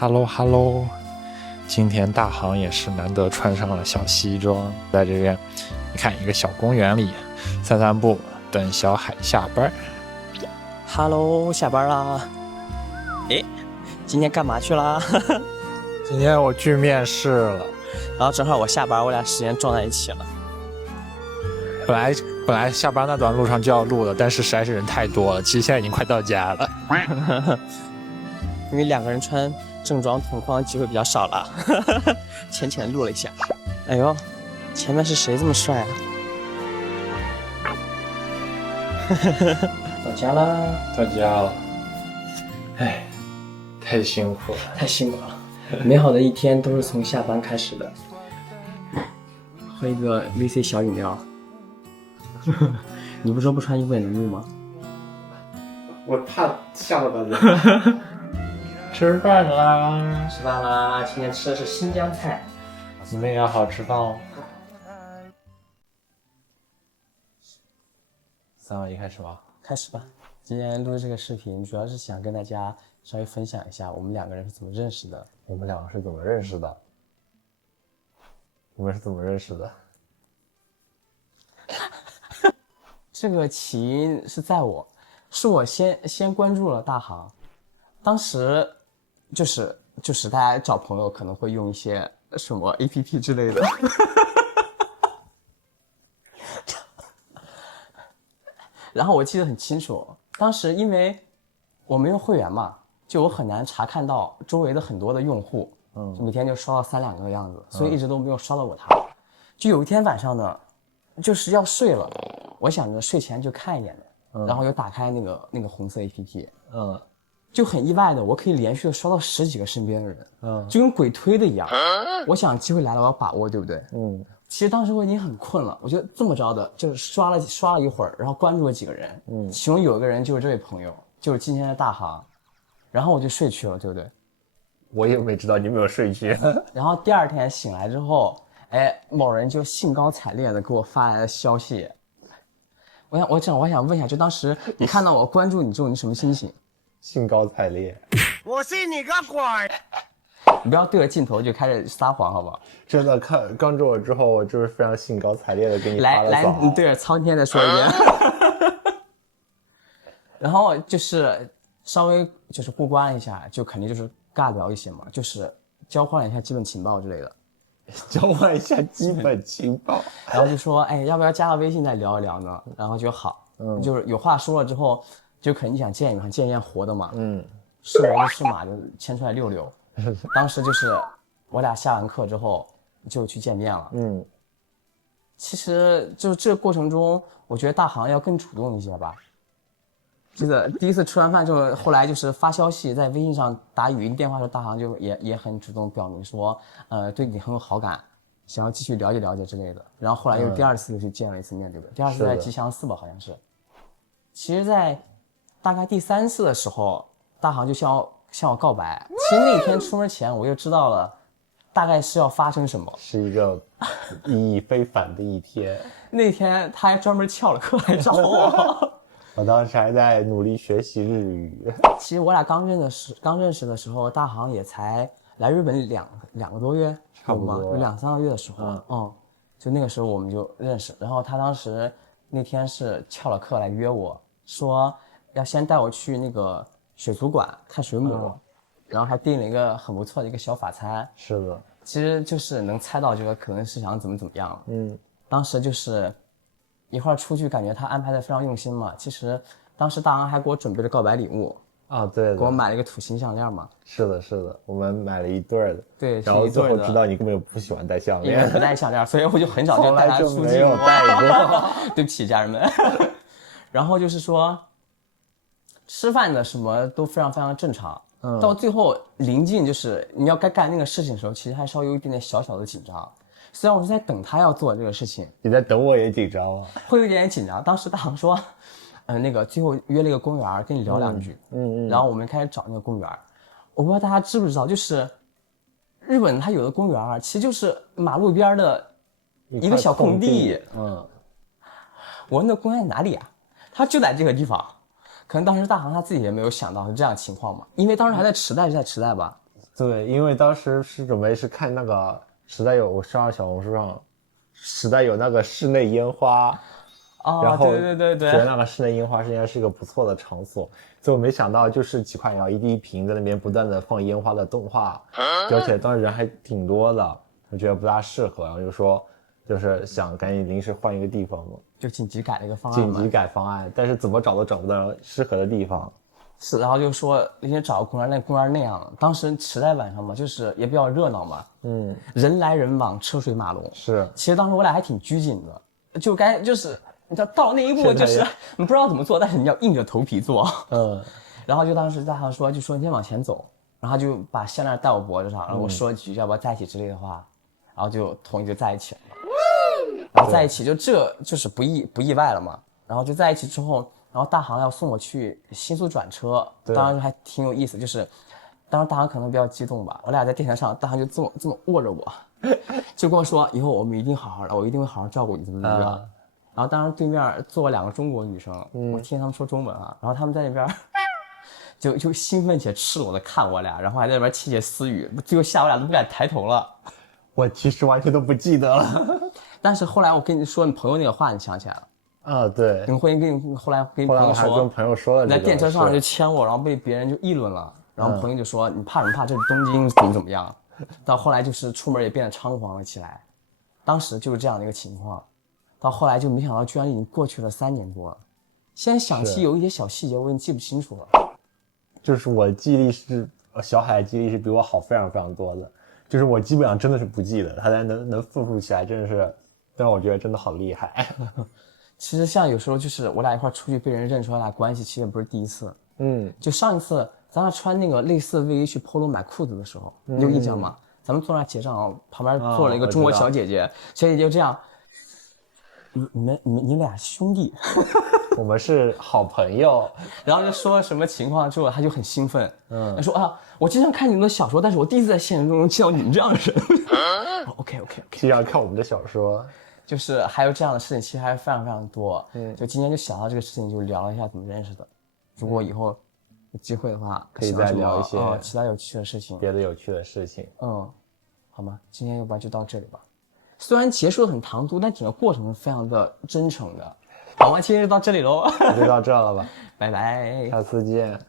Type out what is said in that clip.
Hello Hello， 今天大航也是难得穿上了小西装，在这边，你看一个小公园里散散步，等小海下班。Hello， 下班啦。诶，今天干嘛去啦？今天我去面试了，然后正好我下班，我俩时间撞在一起了。本来下班那段路上就要录的，但是实在是人太多了，其实现在已经快到家了。因为两个人穿正装同框的机会比较少了，浅浅的录了一下。哎呦，前面是谁这么帅啊？到家啦！到家了，哎，太辛苦了，太辛苦了。美好的一天都是从下班开始的。喝一个 VC 小饮料。你不说不穿衣服也能录吗？我怕吓到大家。吃饭啦！吃饭啦！今天吃的是新疆菜。你们也要好吃饭哦。3、2、1，开始吧。开始吧。今天录这个视频，主要是想跟大家稍微分享一下我们两个人是怎么认识的。我们两个是怎么认识的？你们是怎么认识的？这个起因是我先关注了大航，当时就是大家找朋友可能会用一些什么 APP 之类的。然后我记得很清楚，当时因为我没有会员嘛，就我很难查看到周围的很多的用户，就每天就刷到3、2个的样子，所以一直都没有刷到过他。就有一天晚上呢，就是要睡了，我想着睡前就看一眼的，然后就打开那个红色 APP，就很意外的，我可以连续的刷到10几个身边的人，就跟鬼推的一样。我想机会来了，我要把握，对不对？其实当时我已经很困了，我就这么着的，就是刷了一会儿，然后关注了几个人，其中有一个人就是这位朋友，就是今天的大航，然后我就睡去了，对不对？我也没知道你没有睡去。然后第二天醒来之后，哎，某人就兴高采烈的给我发来了消息，我想问一下，就当时你看到我关注你之后，你什么心情？兴高采烈。我信你个鬼！你不要对着镜头就开始撒谎，好不好？真的刚住我之后，我就是非常兴高采烈的给你发了来，你对着苍天的说一遍。然后就是稍微就是互关了一下，就肯定就是尬聊一些嘛，就是交换了一下基本情报之类的，交换一下基本情报。然后就说，哎，要不要加个微信再聊一聊呢？然后就好，就是有话说了之后，就肯定想见一见活的嘛，是人是马就牵出来溜溜。当时就是我俩下完课之后就去见面了。其实就这个过程中，我觉得大航要更主动一些吧。记得第一次吃完饭之后，后来就是发消息在微信上打语音电话的时候，大航就也很主动表明说，对你很有好感，想要继续了解了解之类的。然后后来又第二次去见了一次面，对不对？第二次在吉祥寺吧，好像是。其实，在大概第3次的时候，大航就向我告白。其实那天出门前我就知道了，大概是要发生什么，是一个意义非凡的一天。那天他还专门翘了课来找我。我当时还在努力学习日语。其实我俩刚认识的时候，大航也才来日本两个多月，差不多有2、3个月的时候，就那个时候我们就认识。然后他当时那天是翘了课来约我，说要先带我去那个水族馆看水母，然后还订了一个很不错的一个小法餐。是的，其实就是能猜到这个可能是想怎么样了。当时就是一块儿出去，感觉他安排的非常用心嘛。其实当时大航还给我准备了告白礼物啊，对的，给我买了一个土星项链嘛。是的，我们买了一对的。对，然后最后知道你根本不喜欢戴项链，因为不戴项链，所以我就很早就带他出镜，没有戴过。对不起家人们。然后就是说，吃饭的什么都非常非常正常。到最后临近就是你要该干那个事情的时候，其实还稍微有一点点小小的紧张。虽然我是在等他要做这个事情，你在等我也紧张啊，会有一点点紧张。当时大航说，那个最后约了一个公园跟你聊2句，然后我们开始找那个公园。我不知道大家知不知道，就是日本它有的公园其实就是马路边的一个小空地。我问那公园哪里啊？他就在这个地方。可能当时大航他自己也没有想到是这样的情况嘛，因为当时还在池袋吧。对，因为当时是准备是看那个时代有，我上小红书上时代有那个室内烟花。然后对，觉得那个室内樱花应该是一个不错的场所，结果没想到就是几块 LED 屏在那边不断的放烟花的动画，而且当时人还挺多的，我觉得不大适合，然后就说就是想赶紧临时换一个地方嘛，就紧急改了一个方案。紧急改方案，但是怎么找都找不到适合的地方。是，然后就说那天找个公园，那公园那样，当时时代晚上嘛，就是也比较热闹嘛，人来人往，车水马龙。是，其实当时我俩还挺拘谨的，就是你知道到那一步就是你不知道怎么做，但是你要硬着头皮做。然后就当时大航说，就说你先往前走，然后就把项链戴我脖子上，然后我说几句要不要在一起之类的话，然后就同意就在一起了。然后在一起这就是不意外了嘛。然后就在一起之后，然后大航要送我去新宿转车，当时还挺有意思，就是当时大航可能比较激动吧，我俩在电台上，大航就这么握着我，就跟我说以后我们一定好好的，我一定会好好照顾你，怎么样。然后当时对面坐了2个中国女生，我听他们说中文啊，然后他们在那边就兴奋且赤裸的看我俩，然后还在那边窃窃私语，最后吓我俩都不敢抬头了。我其实完全都不记得了。但是后来我跟你说你朋友那个话，你想起来了？对。后来跟朋友说，还跟朋友说了，你在电车上就牵我，然后被别人就议论了，然后朋友就说你怕什么怕？这是东京怎么样？到后来就是出门也变得猖狂了起来，当时就是这样的一个情况。到后来就没想到，居然已经过去了3年多了。现在想起有一些小细节，我已经记不清楚了。就是我记忆力是小海记忆力是比我好非常非常多的，就是我基本上真的是不记得，他才能复述起来，真的是让我觉得真的好厉害。其实像有时候就是我俩一块出去被人认出来俩关系，其实也不是第一次。就上一次咱俩穿那个类似卫衣去 Polo 买裤子的时候，你有印象吗？咱们坐那结账，旁边坐了一个中国小姐姐，小姐姐就这样。你俩兄弟，我们是好朋友。然后就说什么情况之后，他就很兴奋，他说啊，我经常看你们的小说，但是我第一次在现实中见到你们这样的人。OK， 经常看我们的小说，就是还有这样的事情，其实还是非常非常多。就今天就想到这个事情，就聊了一下怎么认识的。如果以后有机会的话，可以再聊一些其他有趣的事情，别的有趣的事情。好吗？今天要不然就到这里吧。虽然结束的很唐突，但整个过程是非常的真诚的。好吗？今天就到这里喽，就到这了吧，拜拜，下次见。